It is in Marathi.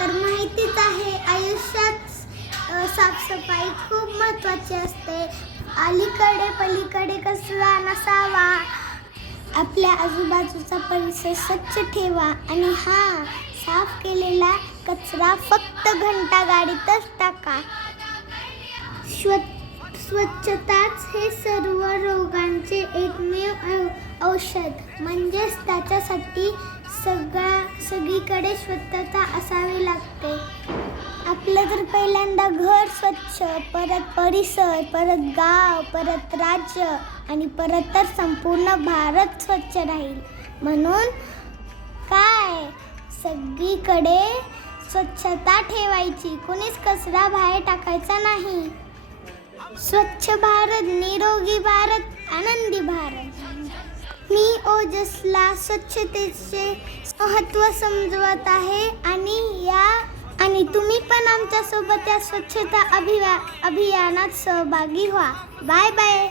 तर माहितीच आहे आयुष्यात साफसफाई खूप महत्त्वाची असते. अलीकडे पलीकडे कचरा नसावा. आपल्या आजूबाजूचा परिसर स्वच्छ ठेवा आणि साफ केलेला कचरा फक्त घंटागाडीतच टाका. स्वच्छताच हे सर्व रोगांचे एकमेव औषध. म्हणजेच त्याच्यासाठी सगळीकडे स्वच्छता असावी लागते. आपलं तर पहिल्यांदा घर स्वच्छ, परत परिसर, परत गाव, परत राज्य आणि परत तर संपूर्ण भारत स्वच्छ राहील. म्हणून सगळीकडे स्वच्छता ठेवायची. कोणीच कचरा बाहेर टाकायचा नाही. स्वच्छ भारत, निरोगी भारत, आनंदी भारत. मी ओजसला स्वच्छतेचे महत्त्व समजवत आहे आणि तुम्ही पण आमच्यासोबत या स्वच्छता अभियानात सहभागी व्हा. Bye bye.